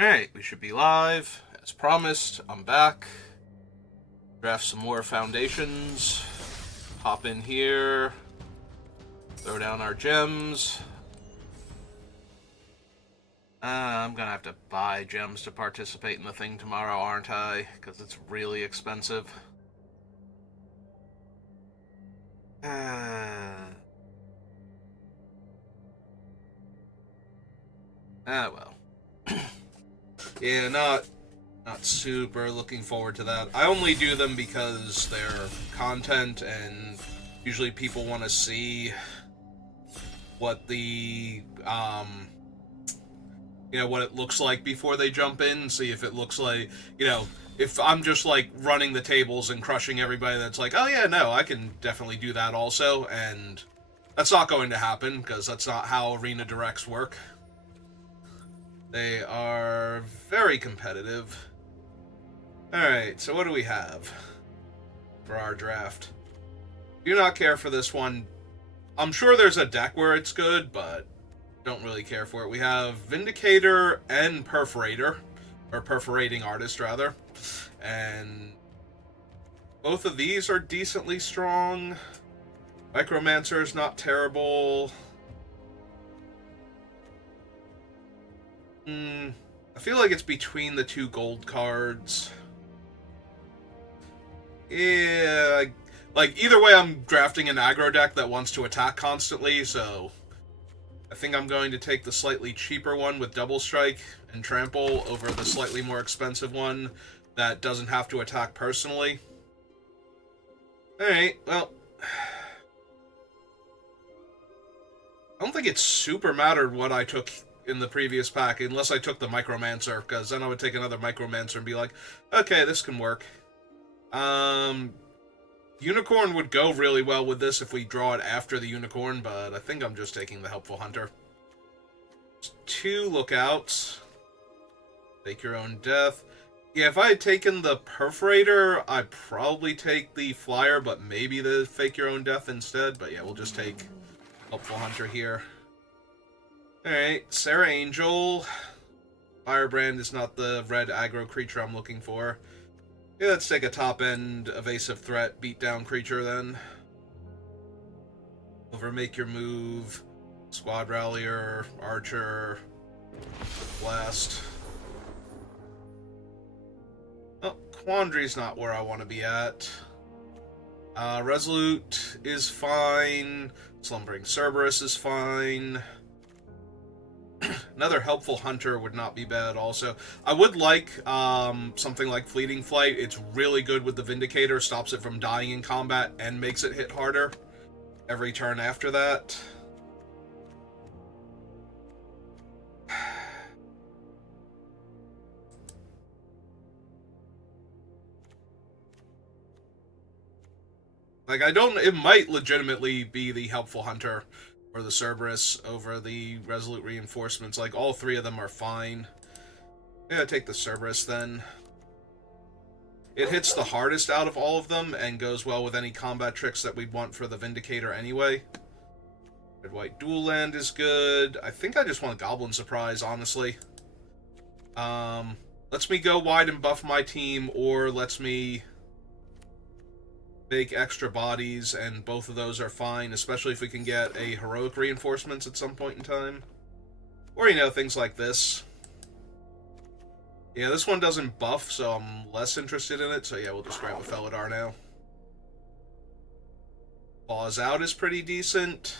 Alright, we should be live. As promised, I'm back. Draft some more foundations. Hop in here. Throw down our gems. I'm gonna have to buy gems to participate in the thing tomorrow, aren't I? Because it's really expensive. Well. Yeah, not super looking forward to that. I only do them because they're content, and usually people want to see what the what it looks like before they jump in. See if it looks like, if I'm just like running the tables and crushing everybody, that's like, oh yeah, no, I can definitely do that also, and that's not going to happen because that's not how arena directs work. They are very competitive. Alright, so what do we have for our draft? Do not care for this one. I'm sure there's a deck where it's good, but don't really care for it. We have Vindicator and Perforator, or Perforating Artist, rather. And both of these are decently strong. Micromancer is not terrible. I feel like it's between the two gold cards. Yeah, like either way, I'm drafting an aggro deck that wants to attack constantly, so I think I'm going to take the slightly cheaper one with Double Strike and Trample over the slightly more expensive one that doesn't have to attack personally. Alright, well, I don't think it super mattered what I took in the previous pack, unless I took the Micromancer, because then I would take another Micromancer and be like, okay, this can work. Unicorn would go really well with this if we draw it after the Unicorn, but I think I'm just taking the Helpful Hunter. Just 2 lookouts. Fake Your Own Death. Yeah, if I had taken the Perforator, I'd probably take the Flyer, but maybe the Fake Your Own Death instead. But yeah, we'll just take Helpful Hunter here. Alright, Sarah Angel. Firebrand is not the red aggro creature I'm looking for. Yeah, let's take a top-end evasive threat beat-down creature then. Overmake your move. Squad Rallier, Archer, Blast. Oh, Quandary's not where I want to be at. Resolute is fine. Slumbering Cerberus is fine. Another Helpful Hunter would not be bad also. I would like something like Fleeting Flight. It's really good with the Vindicator, stops it from dying in combat, and makes it hit harder every turn after that. Like, it might legitimately be the Helpful Hunter or the Cerberus over the Resolute Reinforcements. Like, all 3 of them are fine. Yeah, take the Cerberus then. It hits the hardest out of all of them and goes well with any combat tricks that we'd want for the Vindicator anyway. Red-White Dual Land is good. I think I just want Goblin Surprise, honestly. Lets me go wide and buff my team, or lets me make extra bodies, and both of those are fine, especially if we can get a Heroic Reinforcements at some point in time. Or, things like this. Yeah, this one doesn't buff, so I'm less interested in it, so yeah, we'll just grab a Felidar now. Claws Out is pretty decent.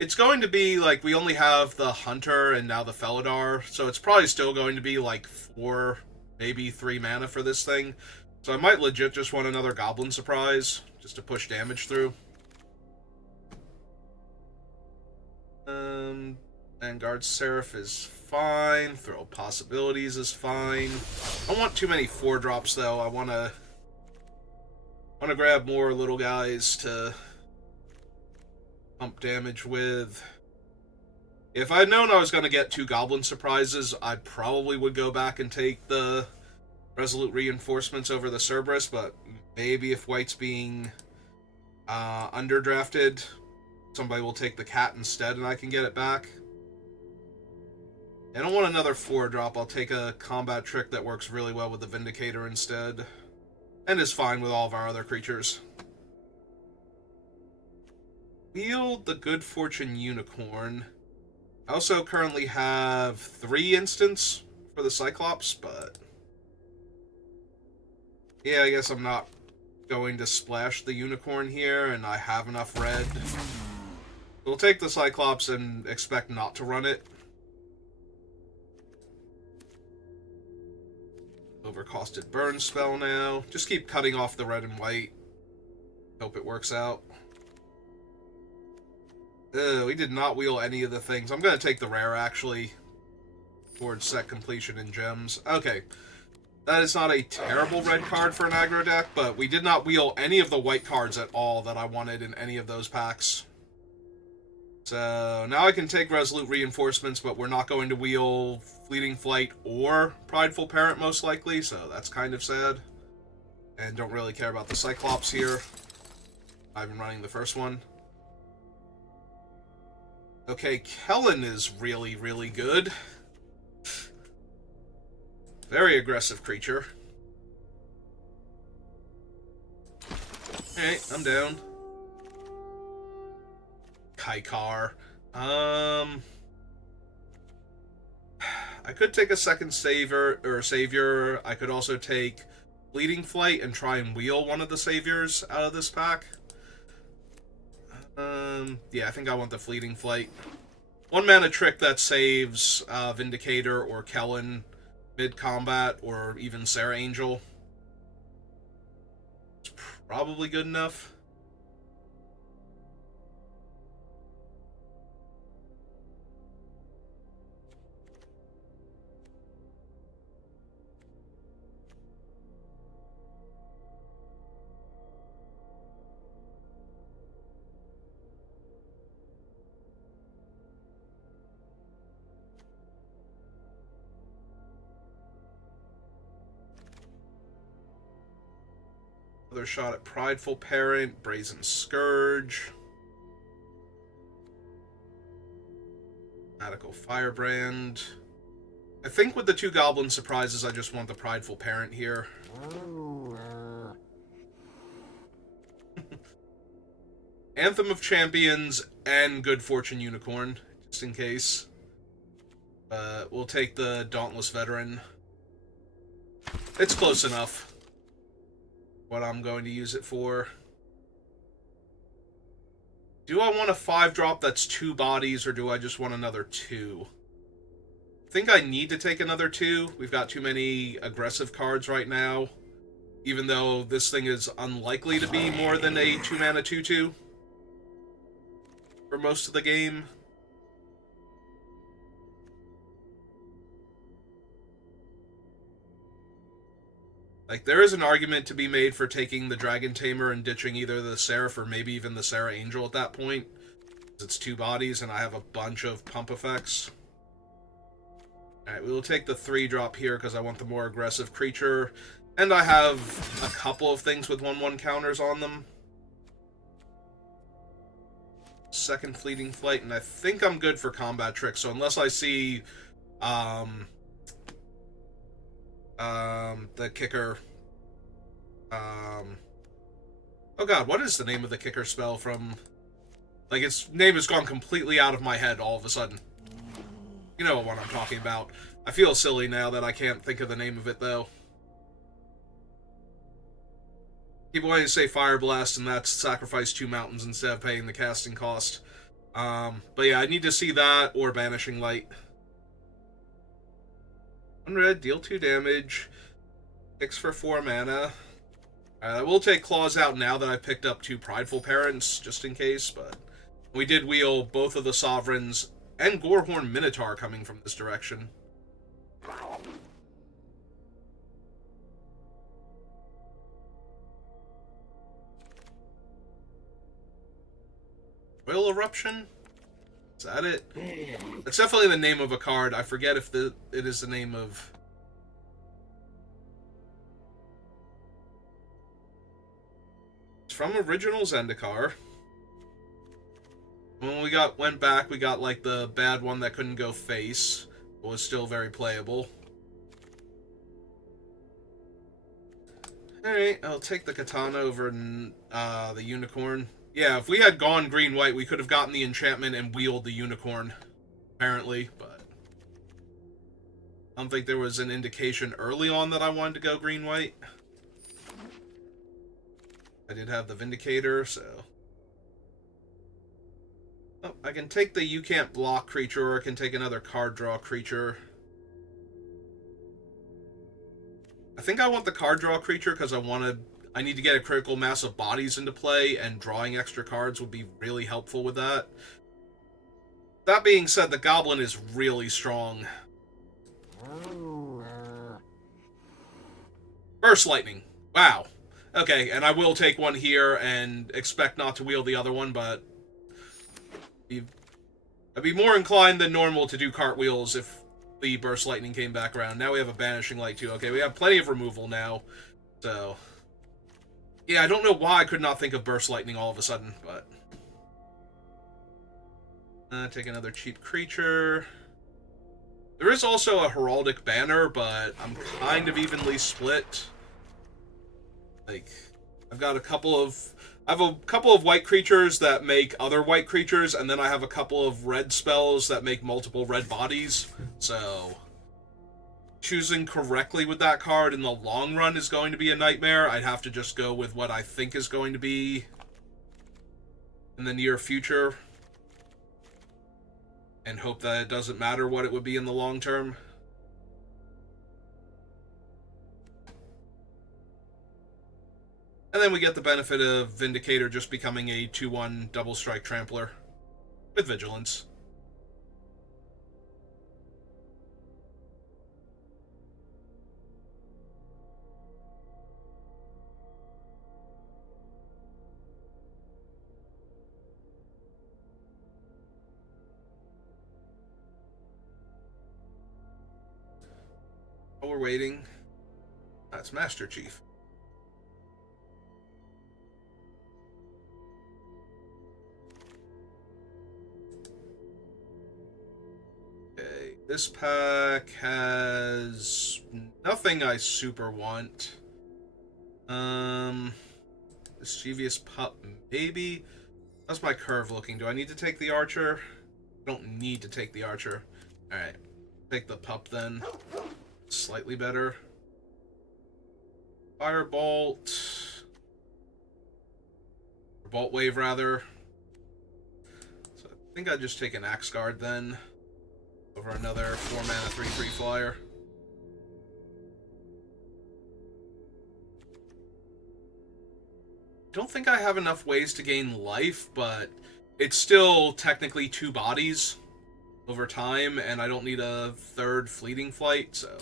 It's going to be, like, we only have the Hunter and now the Felidar, so it's probably still going to be, like, 4, maybe 3 mana for this thing. So I might legit just want another Goblin Surprise, just to push damage through. Vanguard Seraph is fine. Throw Possibilities is fine. I don't want too many 4-drops, though. I want to grab more little guys to pump damage with. If I'd known I was going to get 2 Goblin Surprises, I probably would go back and take the Resolute Reinforcements over the Cerberus, but maybe if White's being underdrafted, somebody will take the Cat instead and I can get it back. I don't want another 4-drop. I'll take a combat trick that works really well with the Vindicator instead. And is fine with all of our other creatures. Wield the Good Fortune Unicorn. I also currently have 3 instants for the Cyclops, but... yeah, I guess I'm not going to splash the Unicorn here, and I have enough red. We'll take the Cyclops and expect not to run it. Overcosted burn spell now. Just keep cutting off the red and white. Hope it works out. We did not wheel any of the things. I'm going to take the rare, actually, towards set completion in gems. Okay. That is not a terrible red card for an aggro deck, but we did not wheel any of the white cards at all that I wanted in any of those packs. So now I can take Resolute Reinforcements, but we're not going to wheel Fleeting Flight or Prideful Parent, most likely, so that's kind of sad. And don't really care about the Cyclops here. I've been running the first one. Okay, Kellen is really, really good. Very aggressive creature. Alright, I'm down. Kaikar. I could take a second savior. I could also take Bleeding Flight and try and wheel one of the saviors out of this pack. Yeah, I think I want the Fleeting Flight. 1-mana trick that saves Vindicator or Kellen mid-combat, or even Sarah Angel. It's probably good enough. Another shot at Prideful Parent, Brazen Scourge, Radical Firebrand. I think with the 2 Goblin Surprises, I just want the Prideful Parent here. Anthem of Champions and Good Fortune Unicorn, just in case. We'll take the Dauntless Veteran. It's close enough. What I'm going to use it for. Do I want a 5-drop that's 2 bodies, or do I just want another 2? I think I need to take another 2. We've got too many aggressive cards right now. Even though this thing is unlikely to be more than a 2-mana 2/2 for most of the game. Like, there is an argument to be made for taking the Dragon Tamer and ditching either the Seraph or maybe even the Sarah Angel at that point. It's 2 bodies, and I have a bunch of pump effects. Alright, we will take the 3-drop here because I want the more aggressive creature. And I have a couple of things with 1/1 counters on them. Second Fleeting Flight, and I think I'm good for combat tricks, so unless I see the kicker, oh god, what is the name of the kicker spell from, like, its name has gone completely out of my head all of a sudden. You know what I'm talking about. I feel silly now that I can't think of the name of it, though. Keep wanting to say Fire Blast, and that's sacrifice 2 mountains instead of paying the casting cost. But yeah, I need to see that, or Banishing Light. 1 red, deal 2 damage. 6 for 4 mana. I will take Claws out now that I've picked up 2 Prideful Parents, just in case, but we did wheel both of the Sovereigns and Gorehorn Minotaur coming from this direction. Royal Eruption? Is that it? That's definitely the name of a card. I forget if it is the name of... It's from original Zendikar. When we went back, we got like the bad one that couldn't go face. It was still very playable. Alright, I'll take the katana over the unicorn. Yeah, if we had gone green-white, we could have gotten the enchantment and wheeled the unicorn, apparently, but I don't think there was an indication early on that I wanted to go green-white. I did have the Vindicator, so... Oh, I can take the you can't block creature, or I can take another card draw creature. I think I want the card draw creature because I need to get a critical mass of bodies into play, and drawing extra cards would be really helpful with that. That being said, the goblin is really strong. Burst lightning. Wow. Okay, and I will take one here and expect not to wield the other one, but I'd be more inclined than normal to do cartwheels if the burst lightning came back around. Now we have a banishing light too. Okay, we have plenty of removal now, so yeah, I don't know why I could not think of burst lightning all of a sudden, but take another cheap creature. There is also a heraldic banner, but I'm kind of evenly split. Like, I have a couple of white creatures that make other white creatures, and then I have a couple of red spells that make multiple red bodies. So, choosing correctly with that card in the long run is going to be a nightmare. I'd have to just go with what I think is going to be in the near future, and hope that it doesn't matter what it would be in the long term. And then we get the benefit of Vindicator just becoming a 2/1 double strike trampler with vigilance. While we're waiting, that's Master Chief. This pack has nothing I super want. Mischievous Pup, maybe? How's my curve looking? Do I need to take the archer? I don't need to take the archer. Alright. Take the pup then. Slightly better. Firebolt. Or Bolt Wave, rather. So I think I'd just take an Axe Guard then. Over another 4-mana 3/3 flyer. Don't think I have enough ways to gain life, but it's still technically 2 bodies over time, and I don't need a 3rd fleeting flight, so...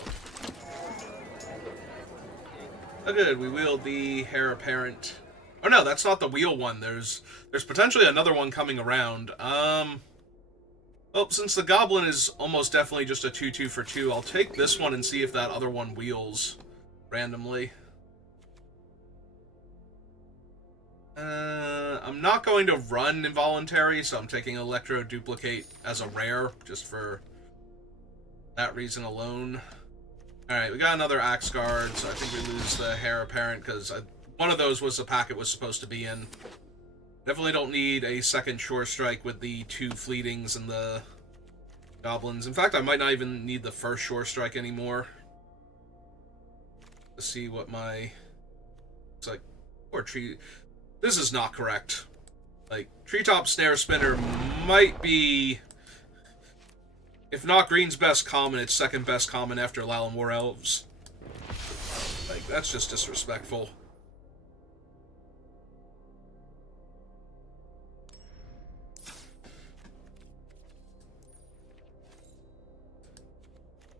Oh good, we wield the Heir Apparent. Oh no, that's not the wheel one. There's potentially another one coming around. Well, since the goblin is almost definitely just a 2/2 for 2, I'll take this one and see if that other one wheels randomly. I'm not going to run Involuntary, so I'm taking Electro Duplicate as a rare, just for that reason alone. Alright, we got another Axe Guard, so I think we lose the Heir Apparent, because one of those was the pack it was supposed to be in. Definitely don't need a second Sure Strike with the 2 Fleetings and the Goblins. In fact, I might not even need the first Sure Strike anymore. Let's see what my... It's like... Or tree... This is not correct. Like, Treetop Snare Spinner might be... If not green's best common, it's second best common after Lallan War Elves. Like, that's just disrespectful.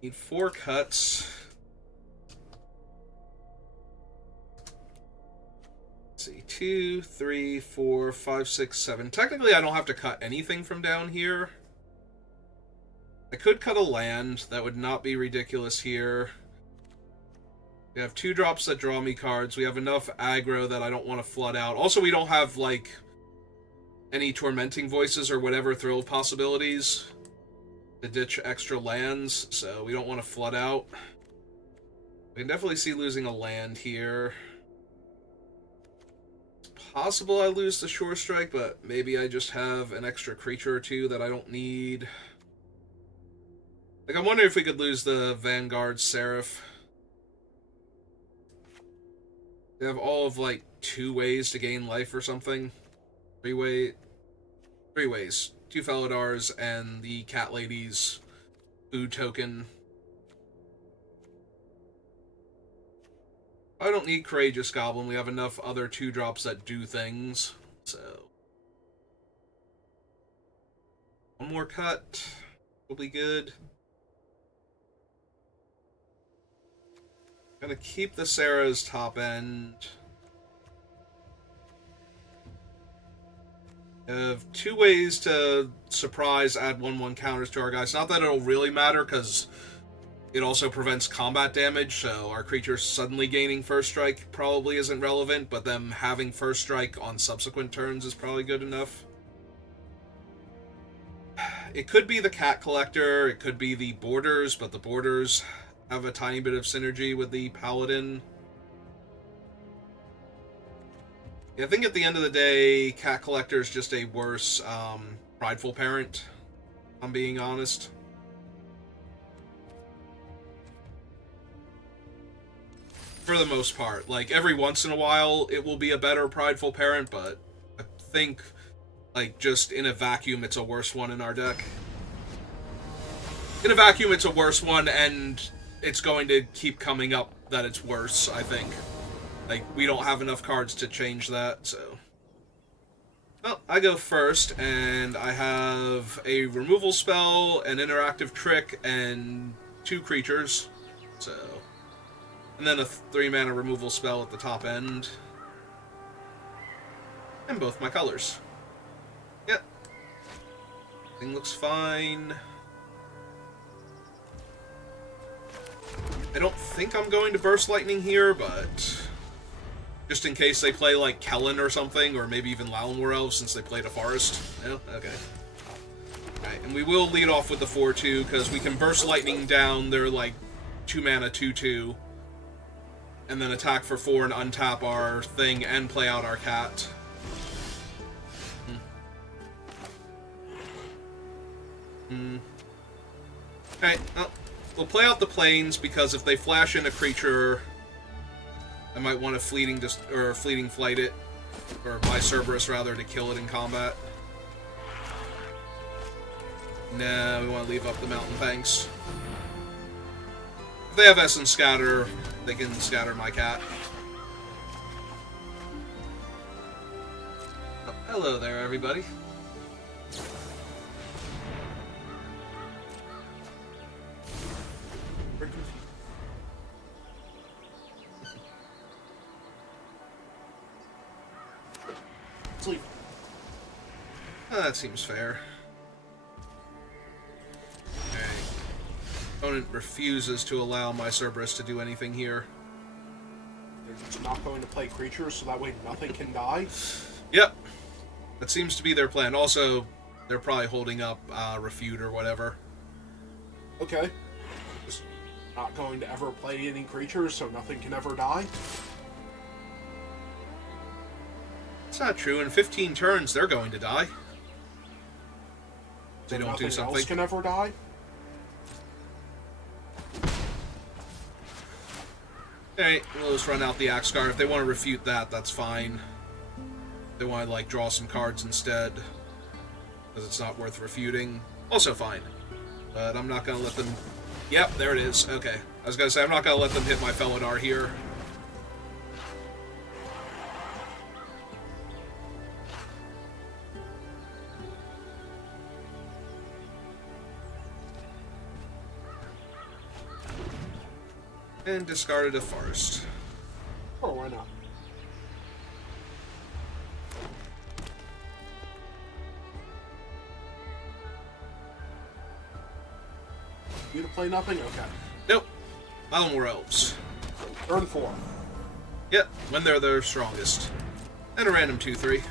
Need 4 cuts. Let's see, 2, 3, 4, 5, 6, 7. Technically, I don't have to cut anything from down here. I could cut a land. That would not be ridiculous here. We have 2 drops that draw me cards. We have enough aggro that I don't want to flood out. Also, we don't have, like, any Tormenting Voices or whatever Thrill of Possibilities to ditch extra lands, so we don't want to flood out. We can definitely see losing a land here. It's possible I lose the Shore Strike, but maybe I just have an extra creature or two that I don't need. Like, I'm wondering if we could lose the Vanguard Seraph. They have all of, like, 2 ways to gain life or something. 3 ways. 2 Felidars and the Cat Lady's food token. I don't need Courageous Goblin. We have enough other 2-drops that do things. So, one more cut will be good. Gonna keep the Sarah's top end. We have 2 ways to surprise add 1/1 counters to our guys. Not that it'll really matter, because it also prevents combat damage, so our creatures suddenly gaining first strike probably isn't relevant, but them having first strike on subsequent turns is probably good enough. It could be the Cat Collector, it could be the Borders, but the Borders have a tiny bit of synergy with the Paladin. Yeah, I think at the end of the day, Cat Collector is just a worse, prideful parent, if I'm being honest. For the most part. Like, every once in a while, it will be a better prideful parent, but I think, like, just in a vacuum, it's a worse one in our deck. In a vacuum, it's a worse one, and it's going to keep coming up that it's worse, I think. Like, we don't have enough cards to change that, so... Well, I go first, and I have a removal spell, an interactive trick, and 2 creatures, so... And then a 3-mana removal spell at the top end. And both my colors. Yep. Everything looks fine. I don't think I'm going to Burst Lightning here, but just in case they play like Kellen or something, or maybe even Lalamore Elves since they played a Forest. No? Okay. Alright, and we will lead off with the 4-2, because we can Burst Lightning down their, like, 2-mana 2-2, and then attack for 4 and untap our thing and play out our cat. Okay, well, we'll play out the Plains, because if they flash in a creature, I might want to fleeting flight it, or my Cerberus rather, to kill it in combat. No, we want to leave up the Mountain Banks. If they have Essence Scatter, they can scatter my cat. Oh, hello there, everybody. Sleep. Oh, that seems fair. Okay. Opponent refuses to allow my Cerberus to do anything here. They're not going to play creatures, so that way nothing can die? Yep. That seems to be their plan. Also, they're probably holding up Refute or whatever. Okay. Just not going to ever play any creatures, so nothing can ever die? It's not true. In 15 turns, they're going to die. They don't do something. Else can ever die? Alright, we'll just run out the Axe Guard. If they want to refute that, that's fine. If they want to, like, draw some cards instead, because it's not worth refuting, also fine. But I'm not going to let them... Yep, there it is. Okay. I was going to say, I'm not going to let them hit my Felidar here. And discarded a Forest. Oh, why not? You to play nothing? Okay. Nope. Lalamore Elves. Turn 4. Yep, when they're their strongest. And a random 2-3.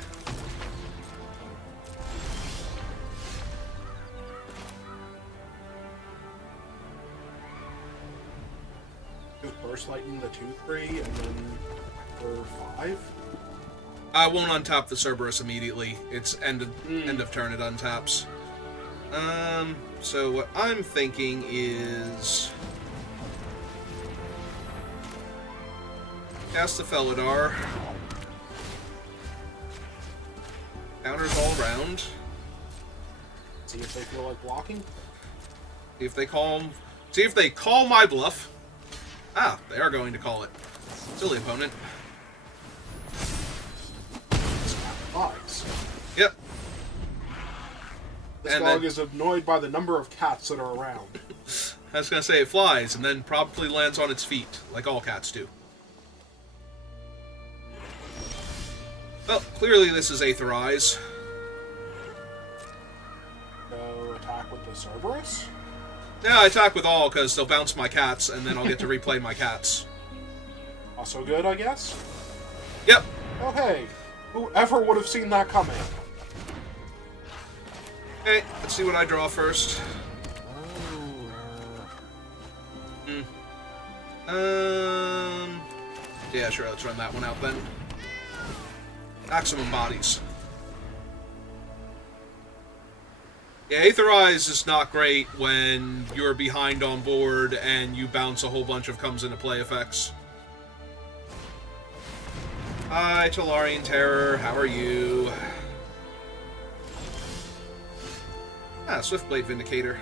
first lightning the 2/3 and then for 5? I won't untap the Cerberus immediately. It's end of turn, it untaps. So what I'm thinking is... cast the Felidar. Counters all around. See if they feel like blocking. See if they call my bluff. Ah, they are going to call it. Silly opponent. Flies. Yep. This And dog then, is annoyed by the number of cats that are around. I was going to say it flies and then probably lands on its feet, like all cats do. Well, clearly this is Aetherize. So attack with the Cerberus? Yeah, I attack with all because they'll bounce my cats and then I'll get to replay my cats. Also good, I guess? Yep. Oh hey, whoever would have seen that coming? Okay, let's see what I draw first. Yeah, sure, let's run that one out then. Maximum bodies. Yeah, Aetherize is not great when you're behind on board and you bounce a whole bunch of comes into play effects. Hi, Talarian Terror, how are you? Ah, Swiftblade Vindicator.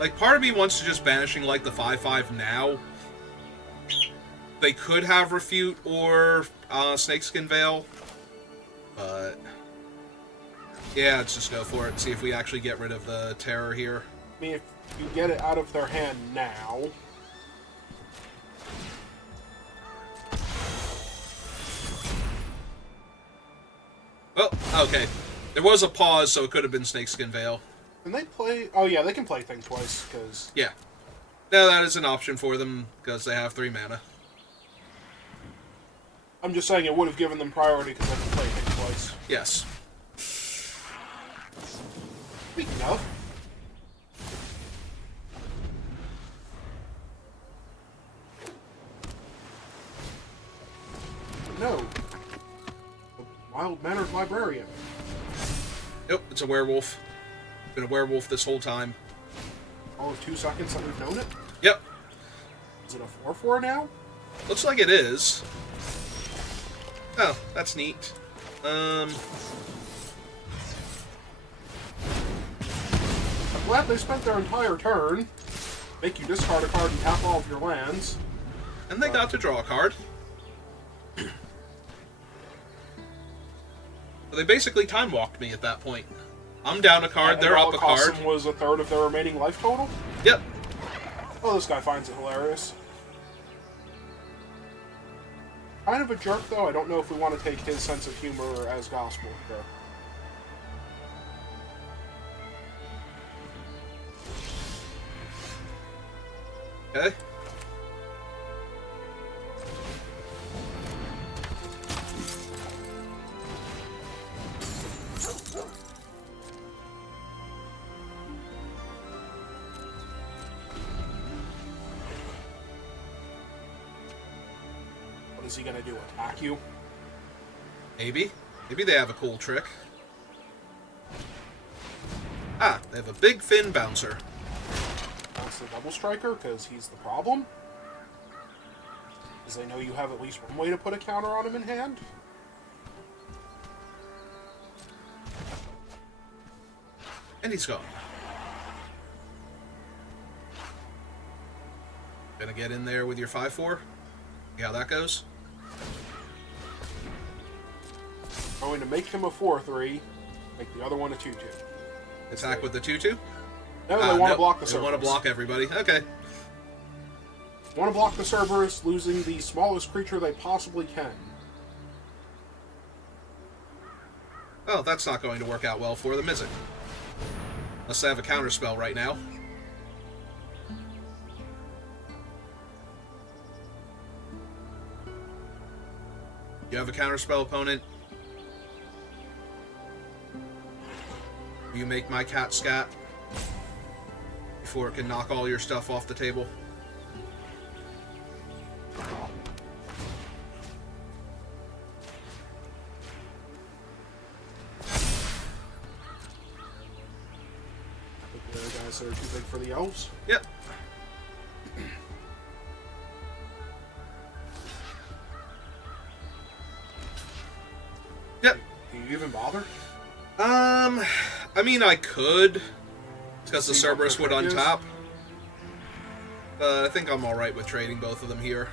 Like, part of me wants to just Banishing like the 5/5 now. They could have Refute or Snakeskin Veil, but yeah, let's just go for it. See if we actually get rid of the terror here. I mean, if you get it out of their hand now... Well, okay. There was a pause, so it could have been Snakeskin Veil. Can they play... Oh yeah, they can play Thing twice, because... Yeah. Now that is an option for them, because they have 3 mana. I'm just saying it would have given them priority because they can play Thing twice. Yes. Speaking of... No. The mild-mannered librarian. Nope, it's a werewolf. Been a werewolf this whole time. All of 2 seconds that we've known it? Yep. Is it a 4/4 now? Looks like it is. Oh, that's neat. I'm glad they spent their entire turn. Make you discard a card and tap all of your lands. And they got to draw a card. So they basically time-walked me at that point. I'm down a card, they're up a card. And was a third of their remaining life total? Yep. Oh, this guy finds it hilarious. Kind of a jerk, though. I don't know if we want to take his sense of humor as gospel here. Okay. What is he gonna do? Attack you? Maybe. Maybe they have a cool trick. Ah, they have a big fin bouncer. That's the double striker, because he's the problem. Because they know you have at least one way to put a counter on him in hand. And he's gone. Gonna get in there with your 5/4? See how that goes? Going to make him a 4/3, make the other one a 2/2. Attack with the 2/2? No, they want to block the They Cerberus. want to block everybody. Okay. Want to block the Cerberus, losing the smallest creature they possibly can. Oh, that's not going to work out well for them, is it? Unless they have a counterspell right now. You have a counterspell, opponent? You make my cat scat before it can knock all your stuff off the table. The guys are too big for the elves. Yep. Yep. Do you even bother? I mean, I could, because the Cerberus would untap. But I think I'm alright with trading both of them here.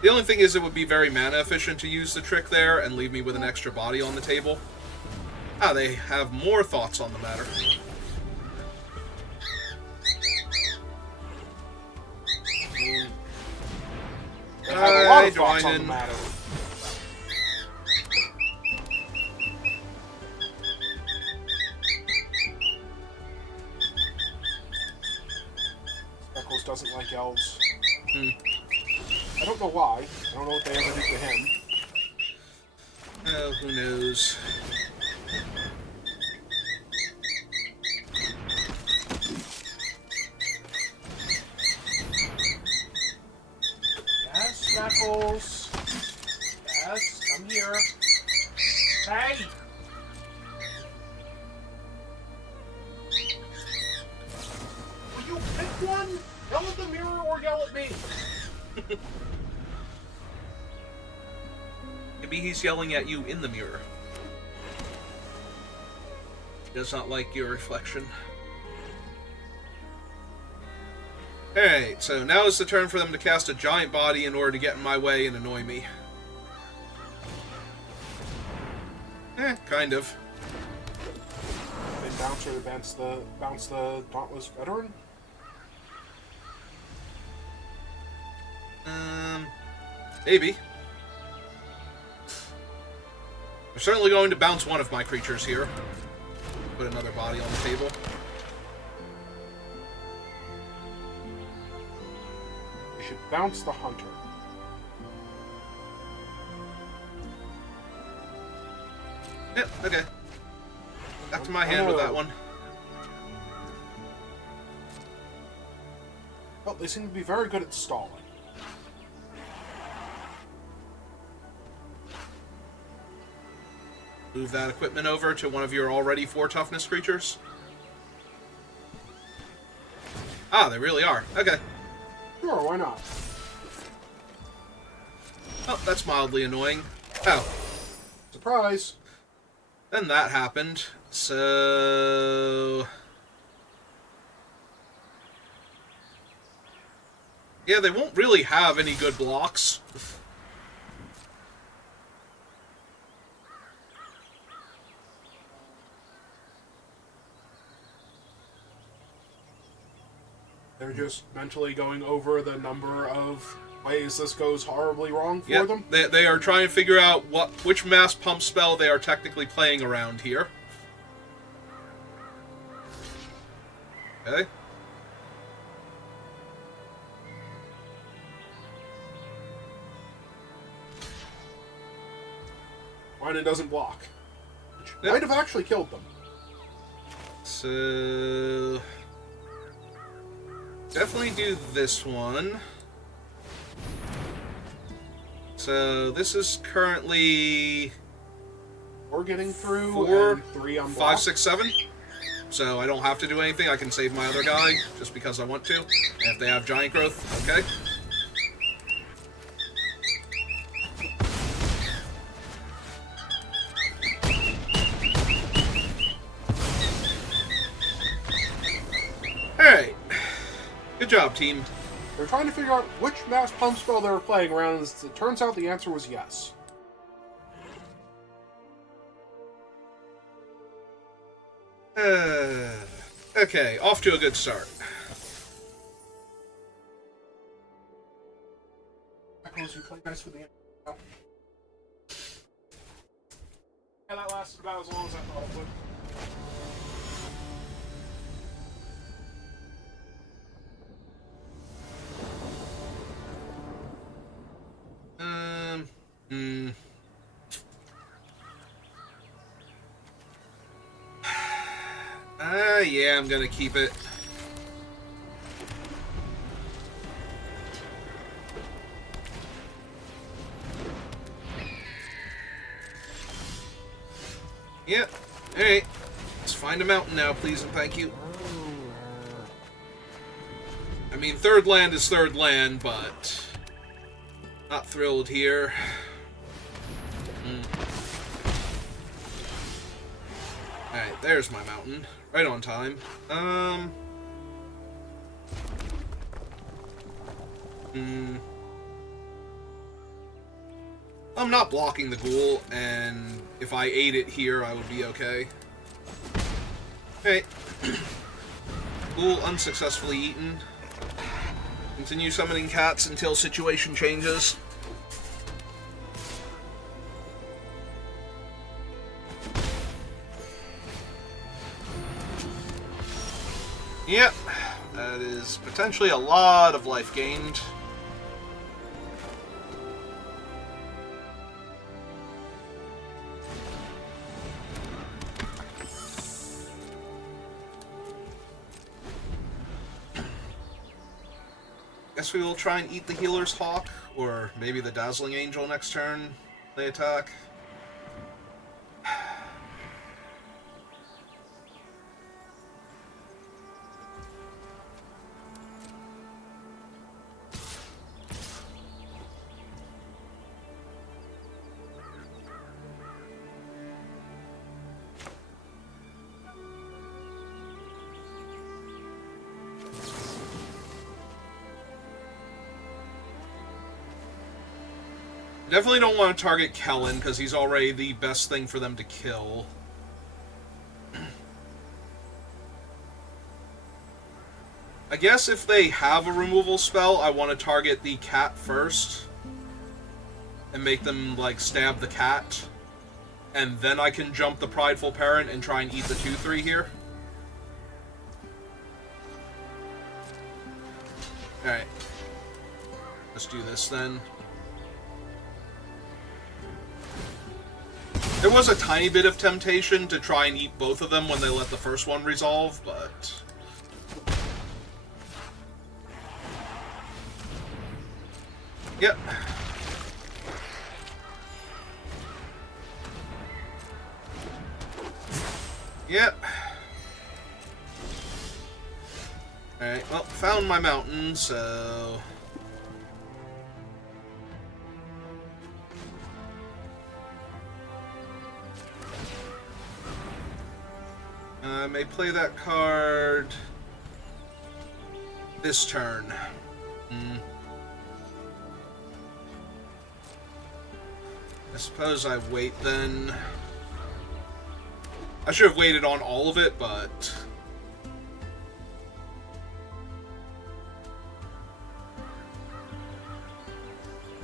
The only thing is it would be very mana efficient to use the trick there and leave me with an extra body on the table. Ah, they have more thoughts on the matter. They have a lot of thoughts on the in. matter. Speckles doesn't like elves. I don't know why. I don't know what they ever did to him. Oh, who knows? Yes, Speckles. Yes, come here. Hey! Will you pick one? Yell at the mirror or yell at me? Maybe he's yelling at you in the mirror. He does not like your reflection. Alright, so now is the turn for them to cast a giant body in order to get in my way and annoy me. Kind of. Then Bouncer bounce the Dauntless Veteran? Maybe. I'm certainly going to bounce one of my creatures here. Put another body on the table. You should bounce the Hunter. Yep, okay. Back to my hand with that one. Well, they seem to be very good at stalling. Move that equipment over to one of your already 4 toughness creatures. Ah, they really are. Okay. Sure, why not? Oh, that's mildly annoying. Oh. Surprise! Then that happened. So... yeah, they won't really have any good blocks. They're just mentally going over the number of ways this goes horribly wrong for Yep, them. they are trying to figure out which mass pump spell they are technically playing around here. Okay. When it doesn't block. Which Yep. might have actually killed them. So... definitely do this one. So this is currently 4 getting through, 4, and 3 unblocked. 5, 6, 7. So I don't have to do anything. I can save my other guy just because I want to. And if they have giant growth, okay. Alright. Good job, team. They're trying to figure out which mass pump spell they were playing around, and it turns out the answer was yes. Okay, off to a good start. Echoes, you play nice for the end. Yeah, that lasted about as long as I thought it would. Yeah, I'm gonna keep it. Yep. Alright. Let's find a mountain now, please and thank you. I mean, third land is third land, but... not thrilled here. Alright, there's my mountain. Right on time. I'm not blocking the ghoul, and if I ate it here, I would be okay. Okay. Ghoul unsuccessfully eaten. Continue summoning cats until situation changes. Yep. That is potentially a lot of life gained. Guess we will try and eat the Healer's Hawk, or maybe the Dazzling Angel next turn. They attack. Definitely don't want to target Kellen, because he's already the best thing for them to kill. I guess if they have a removal spell, I want to target the cat first. And make them, like, stab the cat. And then I can jump the Prideful Parent and try and eat the 2-3 here. Alright. Let's do this then. There was a tiny bit of temptation to try and eat both of them when they let the first one resolve, but... Yep. Yep. Alright, well, found my mountain, so... I may play that card this turn. I suppose I wait then. I should have waited on all of it, but...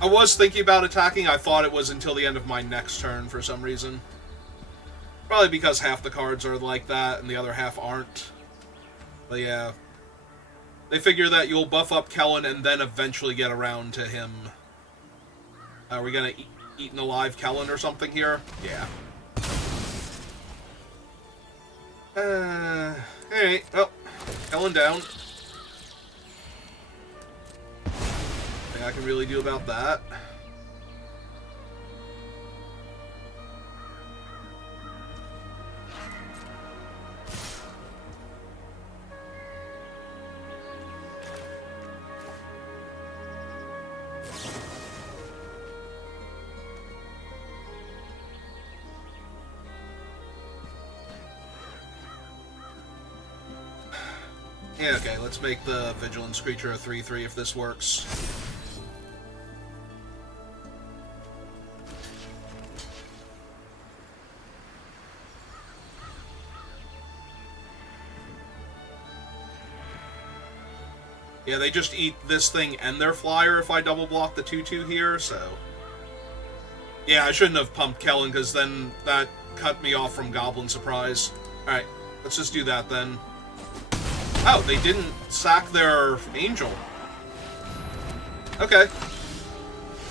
I was thinking about attacking. I thought it was until the end of my next turn for some reason. Probably because half the cards are like that and the other half aren't. But yeah. They figure that you'll buff up Kellen and then eventually get around to him. Are we gonna eat an alive Kellen or something here? Yeah. Alright, well, Kellen down. Nothing I can really do about that. Yeah, okay, let's make the Vigilance Creature a 3-3 if this works. Yeah, they just eat this thing and their flyer if I double block the 2-2 here, so... Yeah, I shouldn't have pumped Kellen, because then that cut me off from Goblin Surprise. Alright, let's just do that then. Oh, they didn't sack their angel. Okay.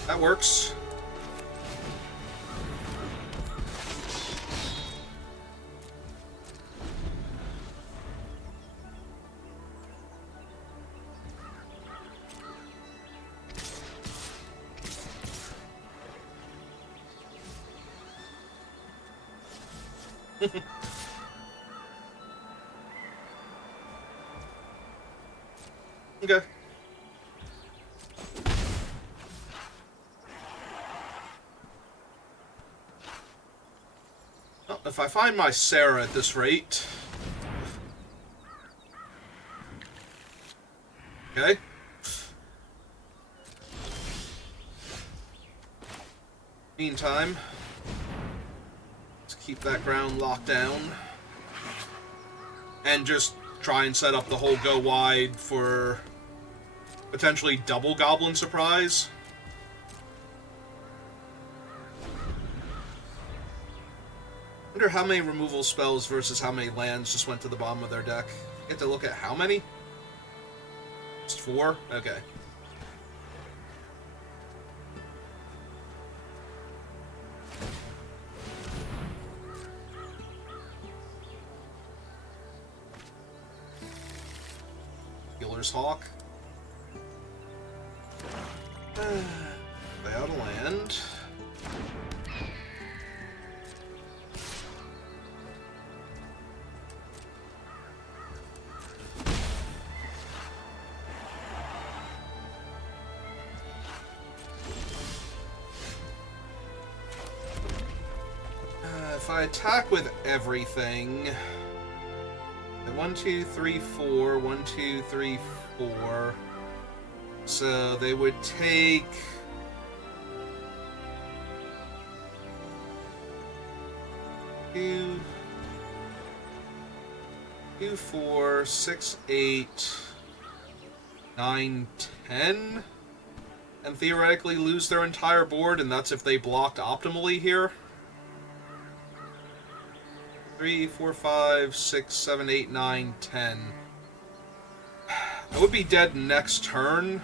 That works. Okay. Well, if I find my Sarah at this rate... Okay. Meantime, let's keep that ground locked down. And just try and set up the whole go wide for potentially double goblin surprise. I wonder how many removal spells versus how many lands just went to the bottom of their deck. Get to look at how many? Just 4? Okay. Healer's Hawk. Play out a land. If I attack with everything... 1, 2, 3, 4. 1, 2, 3, 4. So they would take... 2, 4, 6, 8, 9, 10, and theoretically lose their entire board, and that's if they blocked optimally here. 3, 4, 5, 6, 7, 8, 9, 10. I would be dead next turn.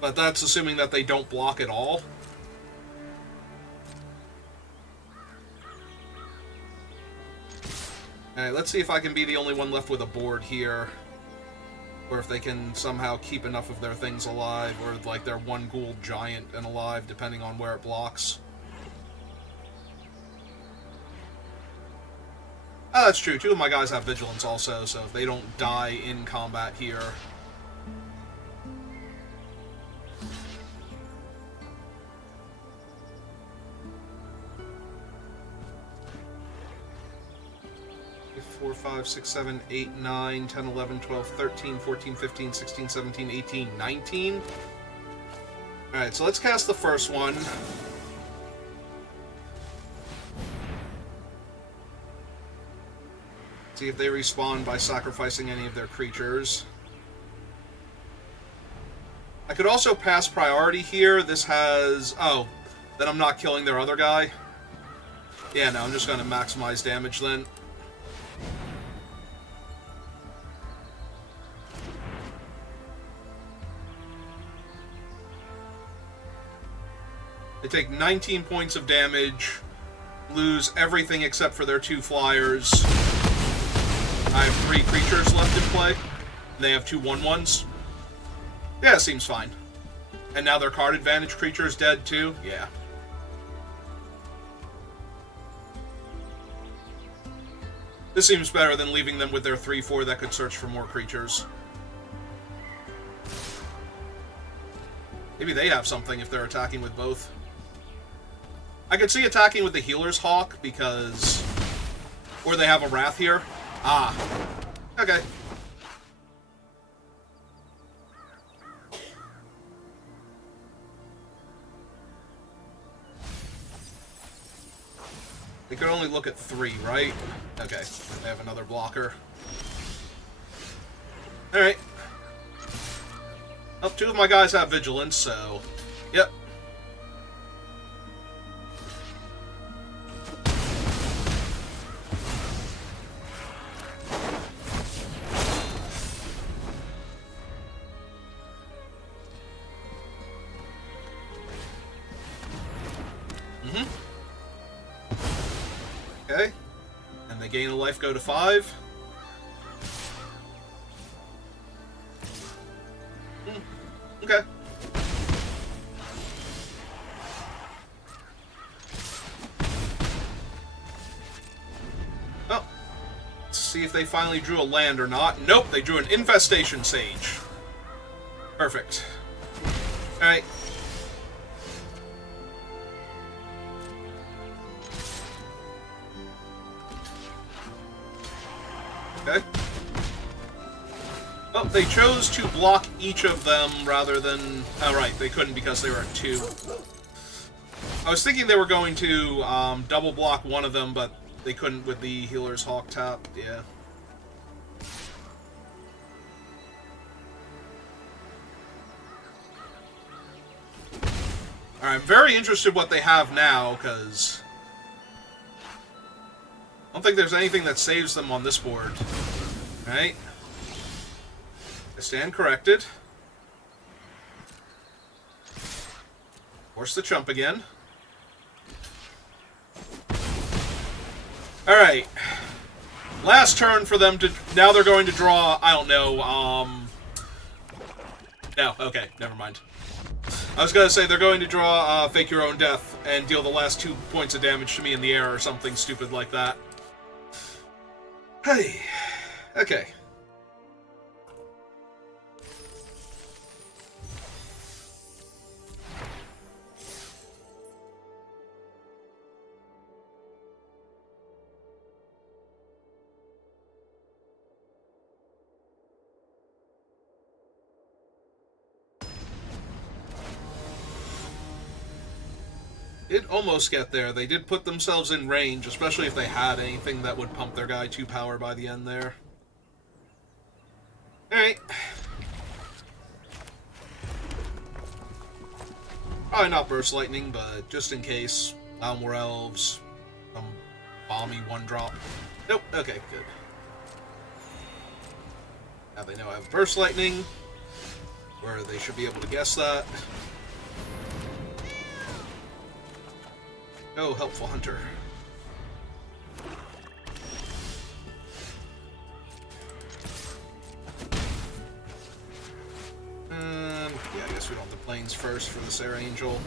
But that's assuming that they don't block at all. Alright, let's see if I can be the only one left with a board here. Or if they can somehow keep enough of their things alive, or like their one ghoul giant and alive, depending on where it blocks. Oh, that's true. 2 of my guys have vigilance also, so if they don't die in combat here... Four, 5, 6, 7, 8, 9, 10, 11, 12, 13, 14, 15, 16, 17, 18, 19. Alright, so let's cast the first one. See if they respawn by sacrificing any of their creatures. I could also pass priority here. This has... Oh, then I'm not killing their other guy. Yeah, no, I'm just going to maximize damage then. They take 19 points of damage, lose everything except for their 2 flyers. I have 3 creatures left in play. They have 2 1/1s. Yeah, seems fine. And now their card advantage creature is dead too? Yeah. This seems better than leaving them with their 3/4 that could search for more creatures. Maybe they have something if they're attacking with both. I could see attacking with the Healer's Hawk, because... Or they have a Wrath here. Ah. Okay. They could only look at 3, right? Okay. They have another blocker. Alright. Well, 2 of my guys have Vigilance, so... Yep. Okay. And they gain a life, go to 5. they finally drew a land or not. Nope, they drew an Infestation Sage. Perfect. Alright. Okay. Oh, they chose to block each of them rather than... Oh, right, they couldn't because they were at 2. I was thinking they were going to double block one of them, but they couldn't with the Healer's Hawk Tap. Yeah. Alright, I'm very interested what they have now, because I don't think there's anything that saves them on this board. Alright. I stand corrected. Force the chump again. Alright. Last turn for them to... Now they're going to draw... I don't know, No, okay, never mind. I was going to say they're going to draw Fake Your Own Death and deal the last 2 points of damage to me in the air or something stupid like that. Hey. Okay. Did almost get there. They did put themselves in range, especially if they had anything that would pump their guy 2 power by the end there. Alright. Probably not Burst Lightning, but just in case. More Elves. Some balmy 1-drop. Nope. Okay, good. Now they know I have Burst Lightning, where they should be able to guess that. Oh, Helpful Hunter. Yeah, I guess we don't have the planes first for the Sarah Angel.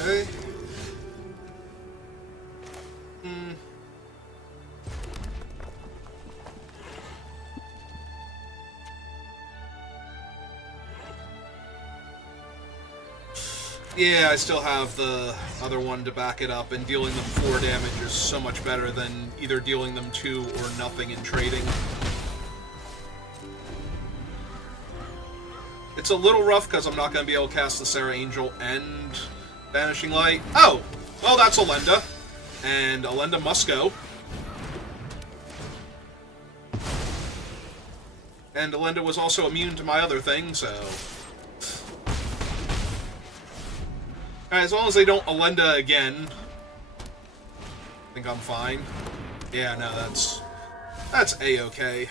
Okay. Yeah, I still have the other one to back it up, and dealing them 4 damage is so much better than either dealing them 2 or nothing in trading. It's a little rough because I'm not going to be able to cast the Sarah Angel and Vanishing Light. Oh! Well, that's Elenda. And Elenda must go. And Elenda was also immune to my other thing, so... As long as they don't Elenda again, I think I'm fine. Yeah, no, that's A-okay.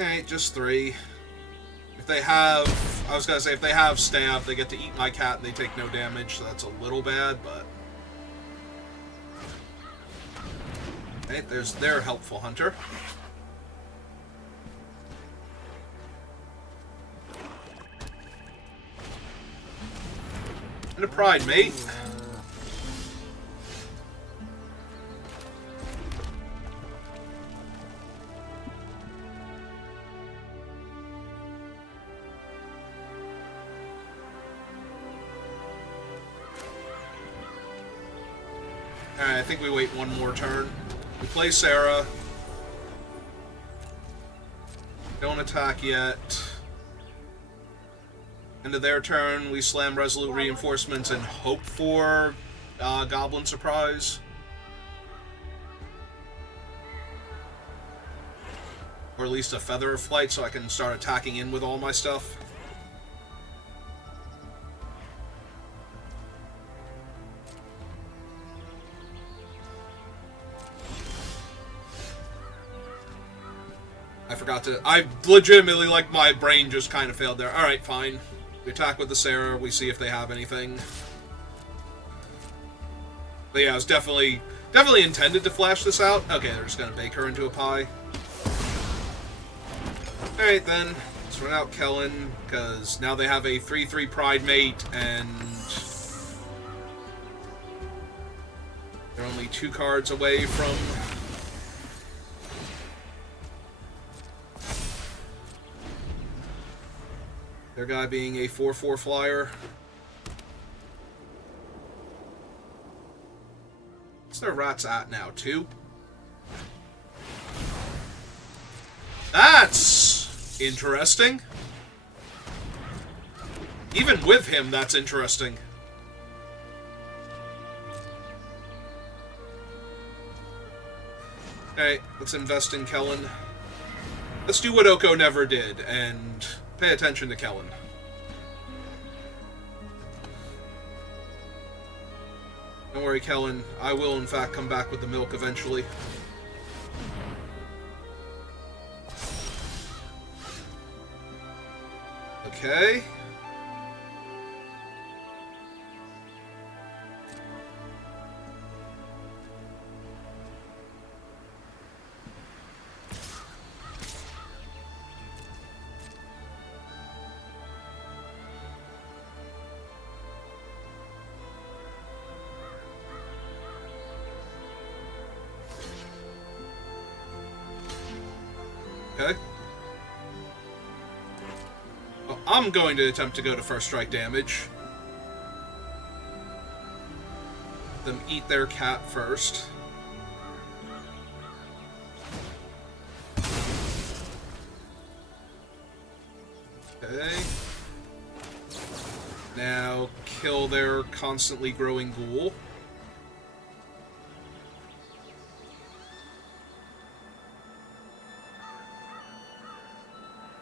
Alright, just 3. If they have... I was gonna say, if they have Stab, they get to eat my cat and they take no damage, so that's a little bad, but... Okay, there's their Helpful Hunter. And a Pride Mate. Alright, I think we wait one more turn. We play Sarah. Don't attack yet. End of their turn, we slam Resolute Reinforcements and hope for Goblin Surprise. Or at least a Feather of Flight so I can start attacking in with all my stuff. I legitimately, like, my brain just kind of failed there. Alright, fine. We attack with the Sarah, we see if they have anything. But yeah, I was definitely intended to flash this out. Okay, they're just gonna bake her into a pie. Alright then, let's run out Kellen, because now they have a 3-3 Pride Mate, and they're only 2 cards away from their guy being a 4-4 flyer. What's their rats at now? 2? That's interesting. Even with him, that's interesting. Alright, let's invest in Kellen. Let's do what Oko never did, and pay attention to Kellen. Don't worry, Kellen. I will, in fact, come back with the milk eventually. Okay. Okay. Well, I'm going to attempt to go to first strike damage. Let them eat their cat first. Okay. Now kill their constantly growing ghoul.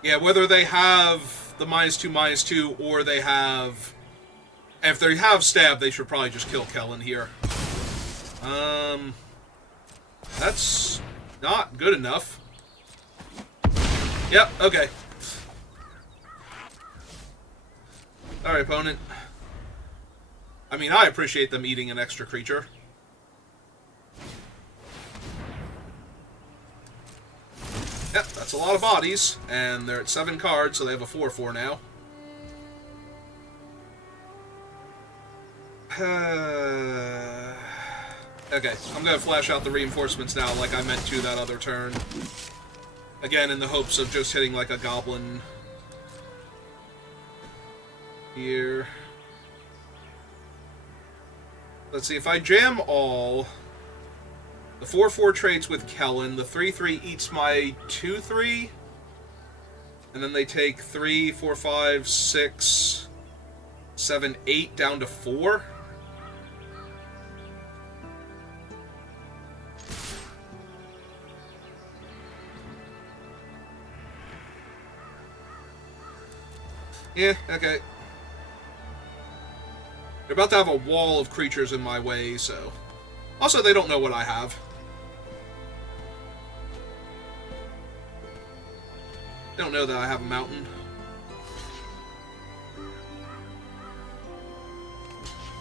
Yeah, whether they have the -2/-2 or they have... If they have stab, they should probably just kill Kellen here. That's not good enough. Yep, okay. Alright, opponent. I mean, I appreciate them eating an extra creature. Yep, that's a lot of bodies, and they're at 7 cards, so they have a 4/4 now. Okay, I'm going to flash out the reinforcements now like I meant to that other turn. Again, in the hopes of just hitting like a goblin here. Let's see, if I jam all... The 4/4 trades with Kellen. The 3/3 eats my 2/3. And then they take 3, 4, 5, 6, 7, 8 down to 4. Yeah, okay. They're about to have a wall of creatures in my way, so... Also, they don't know what I have. They don't know that I have a mountain.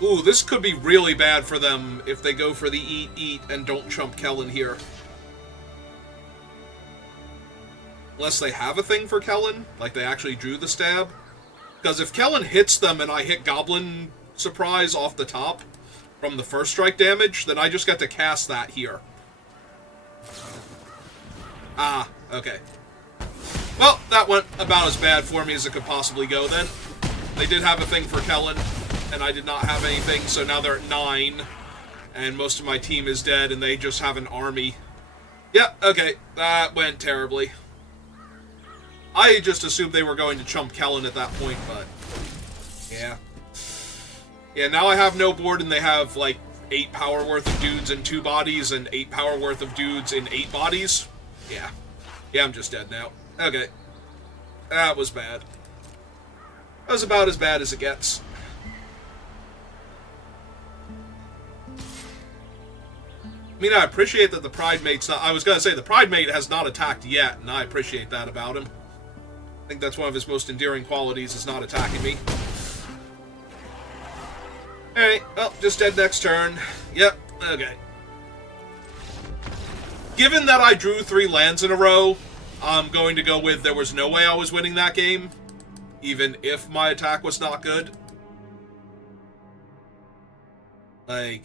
Ooh, this could be really bad for them if they go for the eat, and don't chump Kellen here. Unless they have a thing for Kellen, like they actually drew the stab. Because if Kellen hits them and I hit Goblin Surprise off the top from the first strike damage, then I just get to cast that here. Ah, okay. Well, that went about as bad for me as it could possibly go then. They did have a thing for Kellen, and I did not have anything, so now they're at 9. And most of my team is dead, and they just have an army. Yep, okay. That went terribly. I just assumed they were going to chump Kellen at that point, but... Yeah. Yeah, now I have no board, and they have, like, 8 power worth of dudes in 2 bodies, and 8 power worth of dudes in 8 bodies. Yeah. Yeah, I'm just dead now. Okay. That was bad. That was about as bad as it gets. I mean, I appreciate that the Pride Mate's not... I was going to say, the Pride Mate has not attacked yet, and I appreciate that about him. I think that's one of his most endearing qualities, is not attacking me. Alright, well, just dead next turn. Yep, Okay. Given that I drew 3 lands in a row, I'm going to go with there was no way I was winning that game, even if my attack was not good. Like,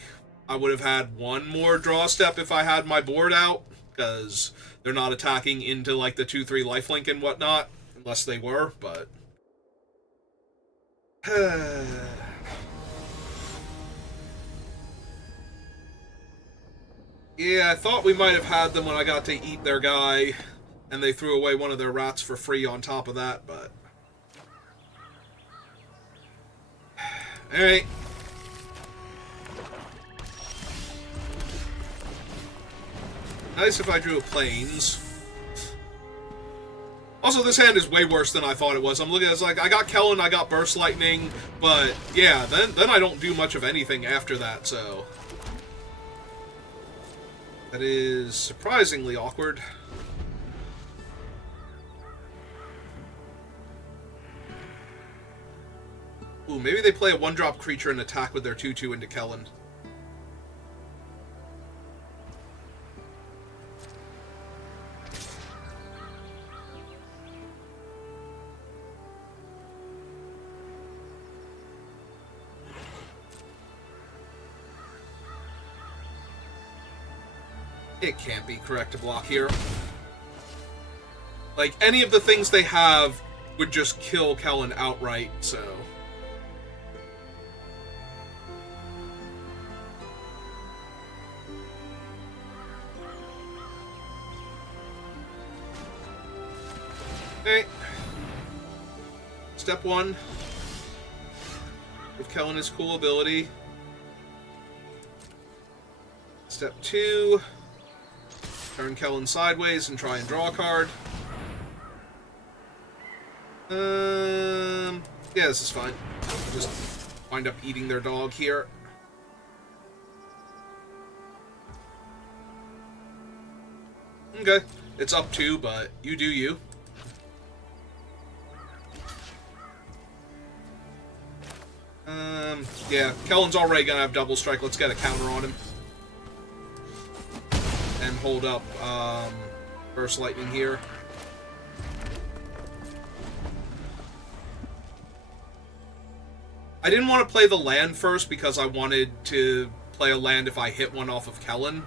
I would have had one more draw step if I had my board out, because they're not attacking into, like, the 2-3 lifelink and whatnot, unless they were, but... Yeah, I thought we might have had them when I got to eat their guy, and they threw away one of their rats for free on top of that, but... Alright. Nice if I drew a Plains. Also, this hand is way worse than I thought it was. I'm looking at it, it's like, I got Kellen, I got Burst Lightning, but yeah, then I don't do much of anything after that, so... That is surprisingly awkward. Ooh, maybe they play a 1-drop creature and attack with their 2/2 into Kellen. It can't be correct to block here. Like, any of the things they have would just kill Kellen outright, so... Okay. Step 1. Give Kellen his cool ability. Step 2. Turn Kellen sideways and try and draw a card. Yeah, this is fine. Just wind up eating their dog here. Okay. It's up 2, but you do you. Yeah, Kellen's already gonna have double strike. Let's get a counter on him. And hold up, Burst Lightning here. I didn't want to play the land first because I wanted to play a land if I hit one off of Kellen.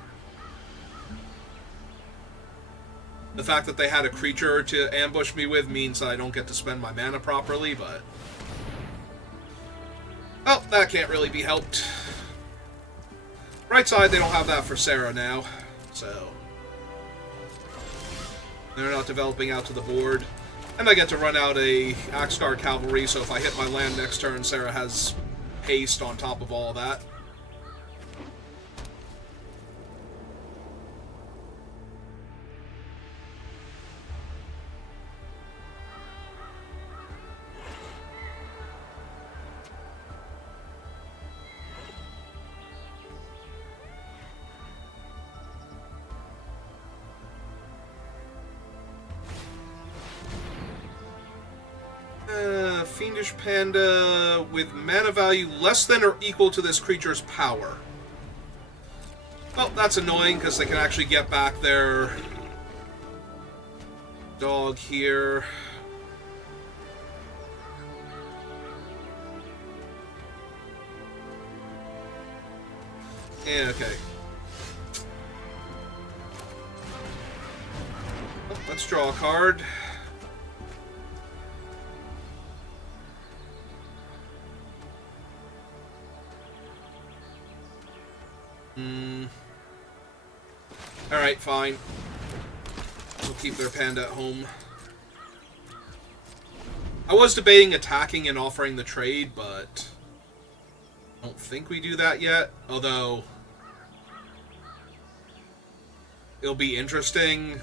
The fact that they had a creature to ambush me with means that I don't get to spend my mana properly, but... Oh, that can't really be helped. Right side, they don't have that for Sarah now, so... They're not developing out to the board. And I get to run out a Axgar Cavalry, so if I hit my land next turn, Sarah has haste on top of all that. Fiendish Panda with mana value less than or equal to this creature's power. Well, that's annoying because they can actually get back their dog here. Yeah, okay. Well, let's draw a card. Alright, fine. We'll keep their panda at home. I was debating attacking and offering the trade, but I don't think we do that yet. Although, it'll be interesting.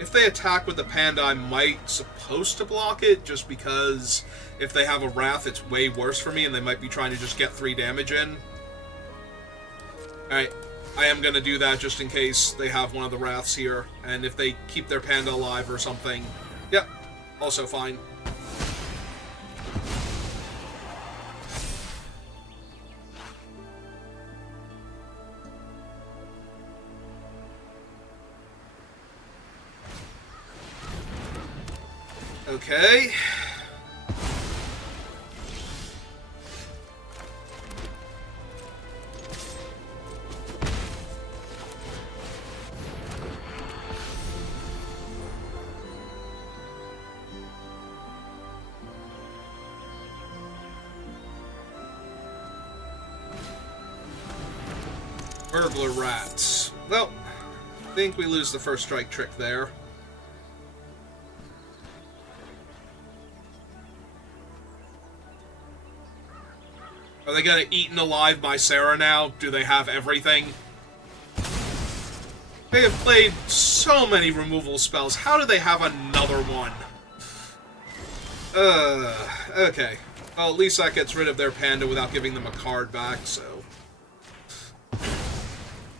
If they attack with the panda, I might supposed to block it, just because if they have a Wrath, it's way worse for me, and they might be trying to just get 3 damage in. Alright, I am going to do that just in case they have one of the Wraths here, and if they keep their panda alive or something, yep, also fine. Okay. Burglar rats. Well, I think we lose the first strike trick there. Are they gonna eaten alive by Sarah now? Do they have everything? They have played so many removal spells. How do they have another one? Okay. Well, at least that gets rid of their panda without giving them a card back, so...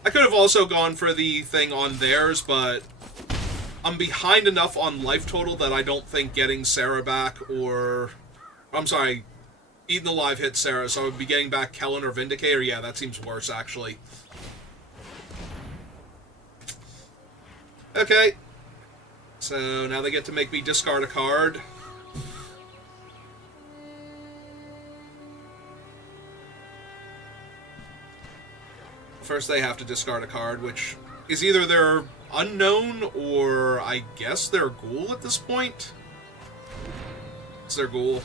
I could have also gone for the thing on theirs, but I'm behind enough on life total that I don't think getting Sarah back or... I'm sorry, Eaten Alive hit Sarah, so I would be getting back Kellen or Vindicator. Yeah, that seems worse, actually. Okay. So now they get to make me discard a card. First they have to discard a card, which is either their unknown or I guess their ghoul at this point. It's their ghoul.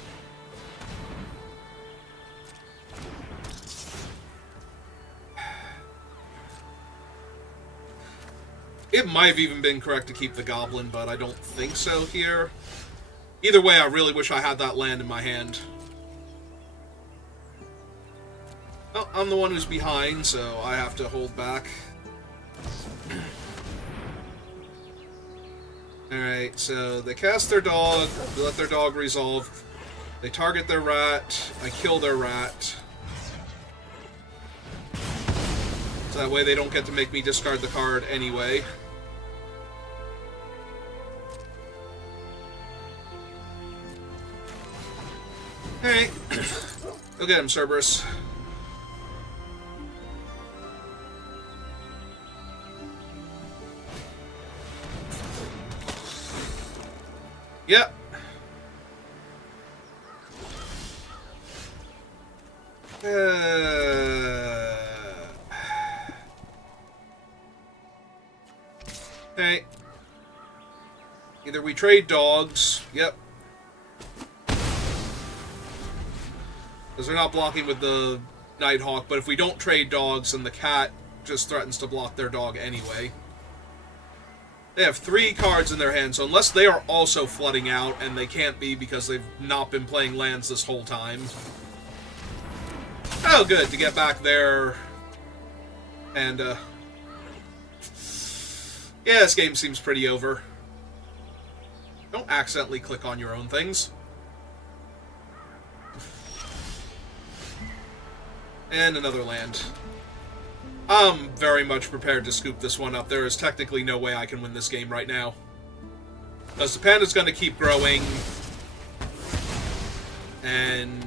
It might have even been correct to keep the goblin, but I don't think so here. Either way, I really wish I had that land in my hand. Well, I'm the one who's behind, so I have to hold back. Alright, so they cast their dog, they let their dog resolve, they target their rat, I kill their rat. So that way they don't get to make me discard the card anyway. Alright. Go get him, Cerberus. Yep. Hey. Either we trade dogs. Yep. Because they're not blocking with the Nighthawk, but if we don't trade dogs, then the cat just threatens to block their dog anyway. They have 3 cards in their hand, so unless they are also flooding out, and they can't be because they've not been playing lands this whole time. Oh, good, to get back there. And, yeah, this game seems pretty over. Don't accidentally click on your own things. And another land. I'm very much prepared to scoop this one up. There is technically no way I can win this game right now. Because the panda's going to keep growing. And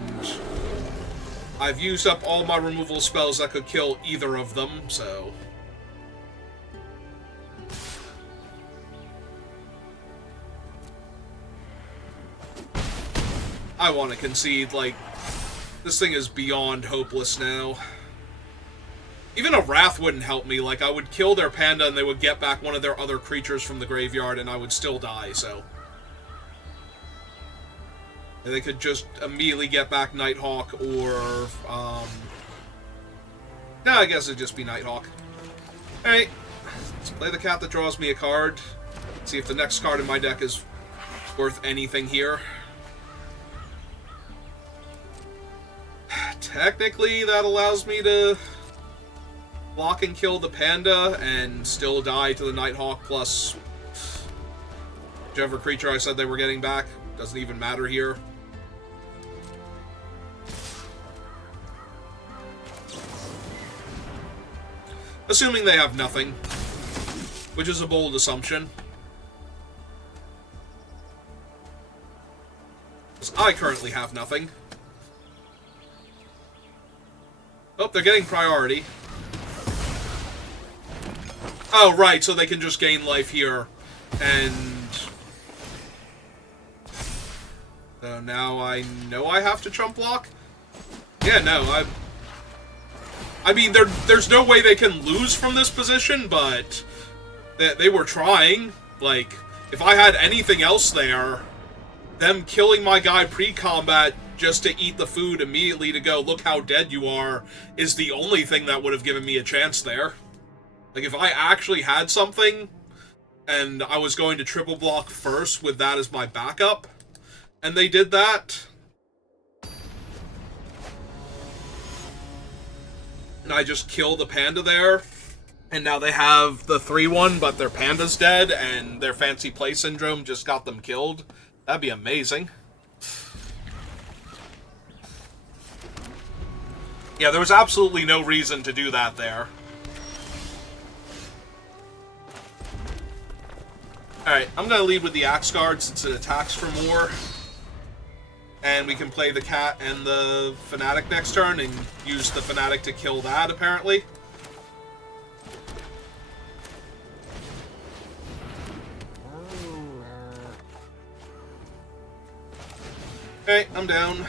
I've used up all my removal spells that could kill either of them, so... I want to concede, like, this thing is beyond hopeless now. Even a Wrath wouldn't help me. Like, I would kill their panda and they would get back one of their other creatures from the graveyard and I would still die, so... And they could just immediately get back Nighthawk or, no, I guess it'd just be Nighthawk. Alright, let's play the cat that draws me a card. See if the next card in my deck is worth anything here. Technically, that allows me to block and kill the panda and still die to the Nighthawk plus whichever creature I said they were getting back. Doesn't even matter here. Assuming they have nothing, which is a bold assumption. Because I currently have nothing. Oh, they're getting priority. Oh, right, so they can just gain life here. And So now I know I have to chump block? Yeah, no, I mean, there's no way they can lose from this position, but they were trying. Like, if I had anything else there, them killing my guy pre-combat just to eat the food immediately to go, look how dead you are, is the only thing that would have given me a chance there. Like, if I actually had something, and I was going to triple block first with that as my backup, and they did that, and I just kill the panda there, and now they have the 3-1, but their panda's dead, and their fancy play syndrome just got them killed, that'd be amazing. Yeah, there was absolutely no reason to do that there. Alright, I'm going to lead with the Axe Guard since it attacks for more. And we can play the Cat and the Fanatic next turn and use the Fanatic to kill that, apparently. Okay, I'm down.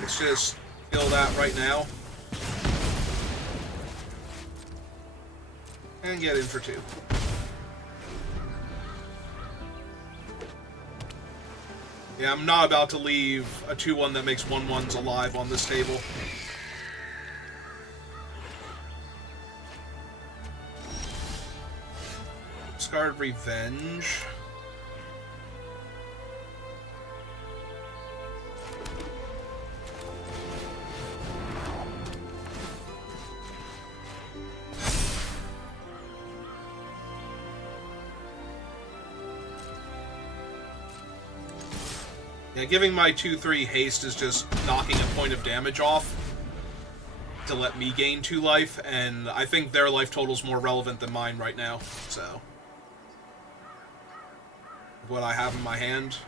Let's just kill that right now. And get in for 2. Yeah, I'm not about to leave a 2-1 that makes 1-1s alive on this table. Discard Revenge. Yeah, giving my 2-3 haste is just knocking a point of damage off to let me gain 2 life, and I think their life total's more relevant than mine right now, so. What I have in my hand.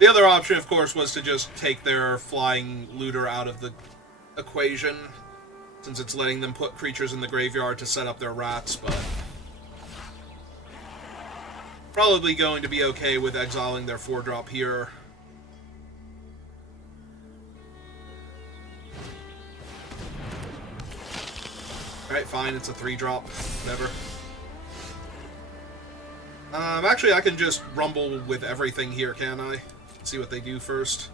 The other option, of course, was to just take their flying looter out of the equation, since it's letting them put creatures in the graveyard to set up their rats, but probably going to be okay with exiling their 4-drop here. Alright, fine, it's a 3-drop. Whatever. Actually, I can just rumble with everything here, can I? See what they do first.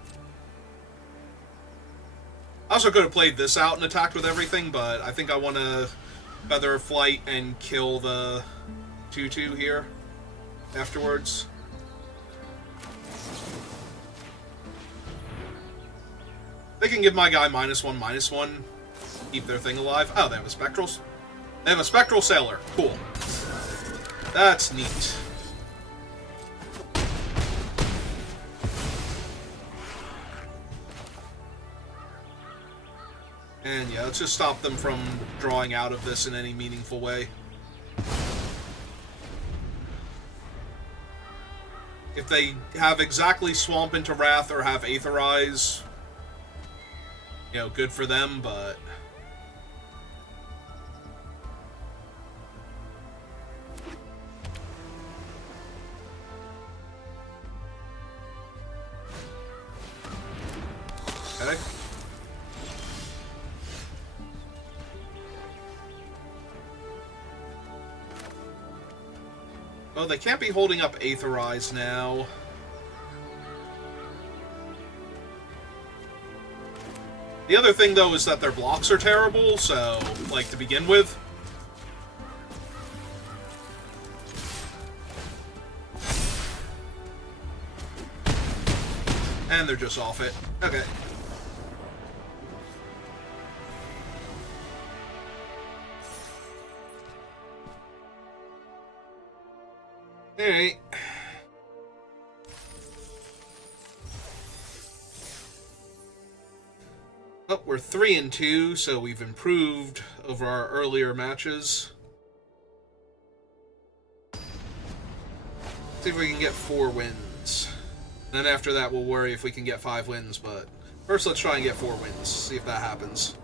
I also could have played this out and attacked with everything, but I think I want to Feather Flight and kill the 2-2 here afterwards. They can give my guy -1/-1, keep their thing alive. Oh, they have a Spectral? They have a Spectral Sailor. Cool. That's neat. And yeah, let's just stop them from drawing out of this in any meaningful way. If they have exactly Swamp into Wrath or have Aetherize, you know, good for them, but okay. Oh, they can't be holding up Aetherize now. The other thing, though, is that their blocks are terrible, so, like, to begin with. And they're just off it. Okay. Alright. Oh, we're 3-2, so we've improved over our earlier matches. See if we can get 4 wins. Then after that, we'll worry if we can get 5 wins, but first let's try and get 4 wins. See if that happens.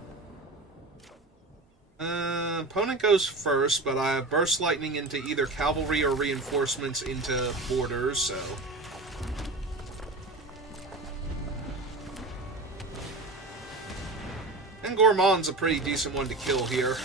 Opponent goes first, but I have Burst Lightning into either Cavalry or Reinforcements into Borders, so And Gourmand's a pretty decent one to kill here.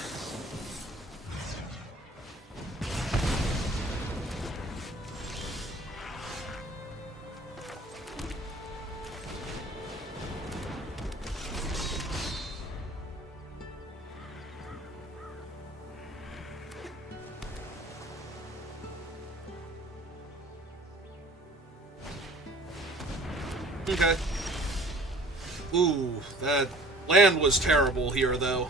Okay. Ooh, that land was terrible here, though.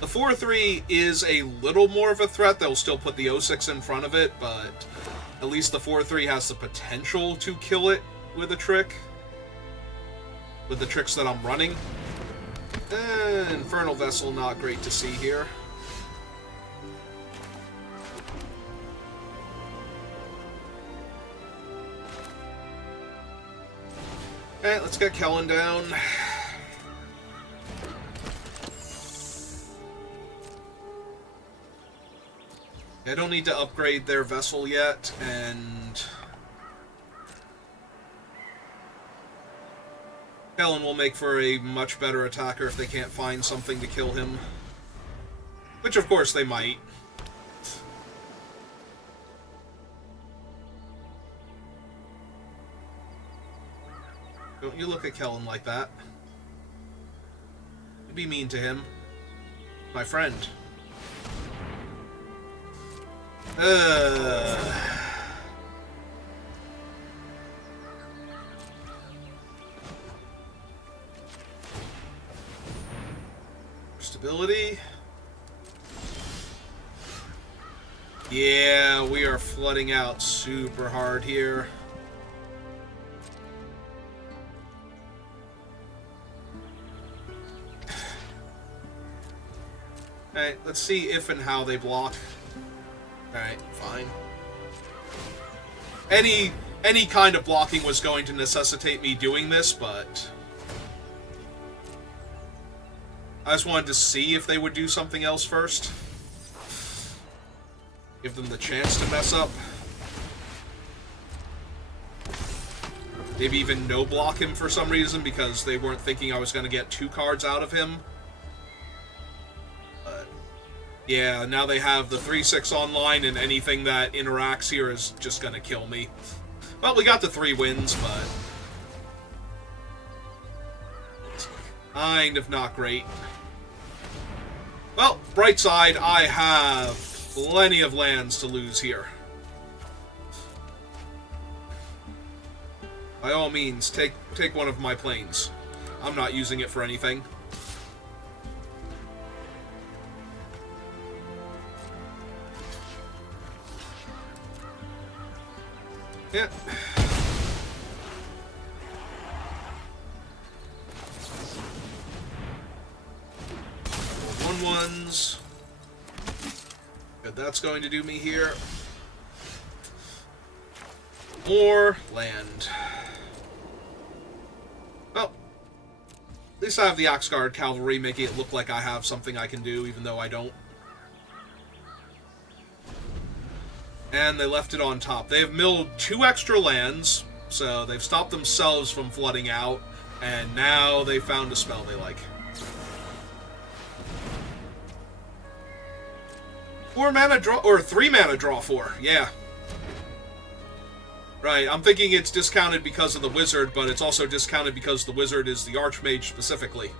The 4-3 is a little more of a threat. They'll still put the 0-6 in front of it, but at least the 4-3 has the potential to kill it with a trick. With the tricks that I'm running. Infernal Vessel, not great to see here. Alright, let's get Kellen down. I don't need to upgrade their vessel yet, and Kellen will make for a much better attacker if they can't find something to kill him. Which, of course, they might. Don't you look at Kellen like that. You'd be mean to him. My friend. Stability. Yeah, we are flooding out super hard here. Alright, let's see if and how they block. Alright, fine. Any kind of blocking was going to necessitate me doing this, but I just wanted to see if they would do something else first. Give them the chance to mess up. Maybe even no block him for some reason because they weren't thinking I was going to get 2 cards out of him. Yeah, now they have the 3-6 online, and anything that interacts here is just gonna kill me. Well, we got the 3 wins, but it's kind of not great. Well, bright side, I have plenty of lands to lose here. By all means, take one of my planes. I'm not using it for anything. Yeah. 1/1s. Good, that's going to do me here. More land. Well, at least I have the Oxguard Cavalry, making it look like I have something I can do, even though I don't. And they left it on top. They have milled 2 extra lands, so they've stopped themselves from flooding out, and now they found a spell they like. 4 mana draw, or 3 mana draw 4, yeah. Right, I'm thinking it's discounted because of the wizard, but it's also discounted because the wizard is the Archmage specifically.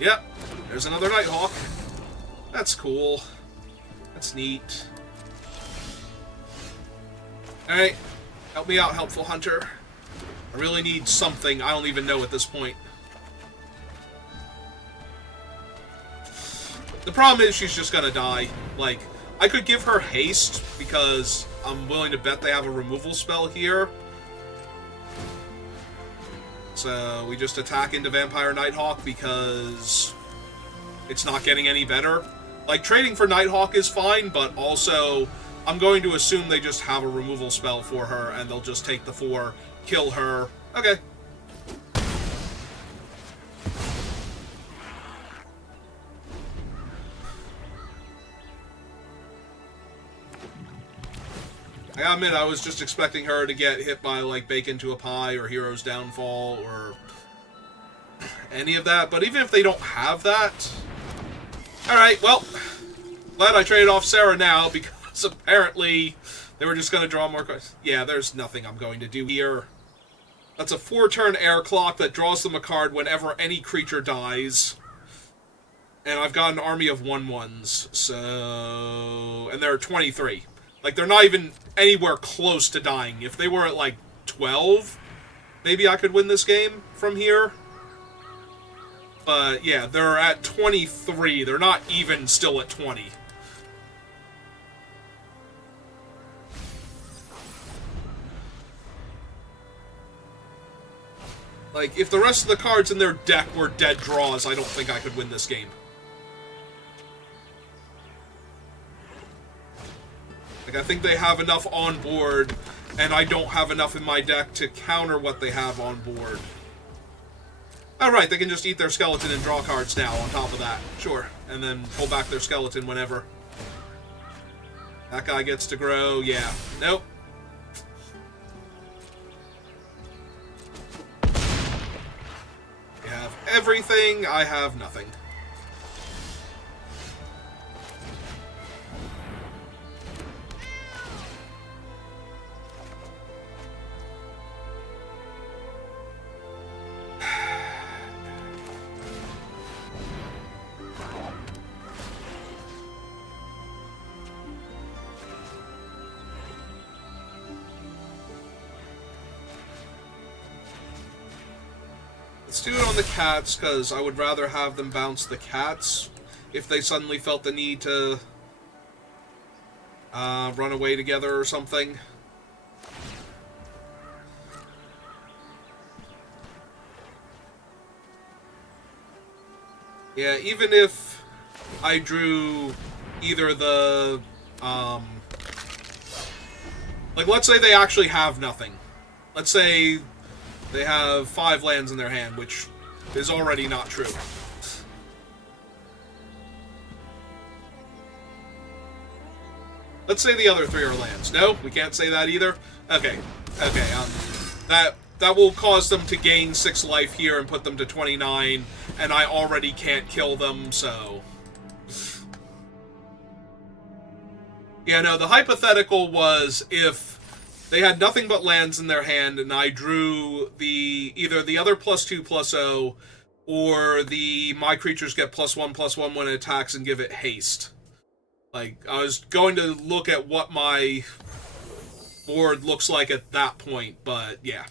Yep, there's another Nighthawk. That's cool. That's neat. Alright. Help me out, Helpful Hunter. I really need something. I don't even know at this point. The problem is she's just gonna die. Like, I could give her haste because I'm willing to bet they have a removal spell here. So we just attack into Vampire Nighthawk because it's not getting any better. Like, trading for Nighthawk is fine, but also I'm going to assume they just have a removal spell for her, and they'll just take the 4, kill her. Okay. I gotta admit, I was just expecting her to get hit by, like, Bacon to a Pie or Hero's Downfall or any of that. But even if they don't have that... Alright, well, glad I traded off Sarah now, because apparently they were just going to draw more cards. Yeah, there's nothing I'm going to do here. That's a 4-turn air clock that draws them a card whenever any creature dies. And I've got an army of 1/1s, so... And there are 23. Like, they're not even anywhere close to dying. If they were at, like, 12, maybe I could win this game from here. But, yeah, they're at 23. They're not even still at 20. Like, if the rest of the cards in their deck were dead draws, I don't think I could win this game. Like, I think they have enough on board, and I don't have enough in my deck to counter what they have on board. Alright, they can just eat their skeleton and draw cards now on top of that. Sure. And then pull back their skeleton whenever. That guy gets to grow. Yeah. Nope. You have everything. I have nothing. Let's do it on the cats, because I would rather have them bounce the cats if they suddenly felt the need to run away together or something. Yeah, even if I drew either the, like, let's say they actually have nothing. Let's say they have 5 lands in their hand, which is already not true. Let's say the other 3 are lands. No, we can't say that either? Okay. Okay, that will cause them to gain 6 life here and put them to 29, and I already can't kill them, so... Yeah, no, the hypothetical was if they had nothing but lands in their hand, and I drew either the other +2/+0, or the my creatures get +1/+1 when it attacks and give it haste. Like, I was going to look at what my board looks like at that point, but yeah.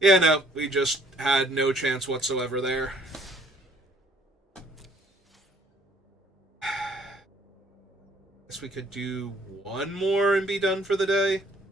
Yeah, no, we just had no chance whatsoever there. Guess we could do one more and be done for the day.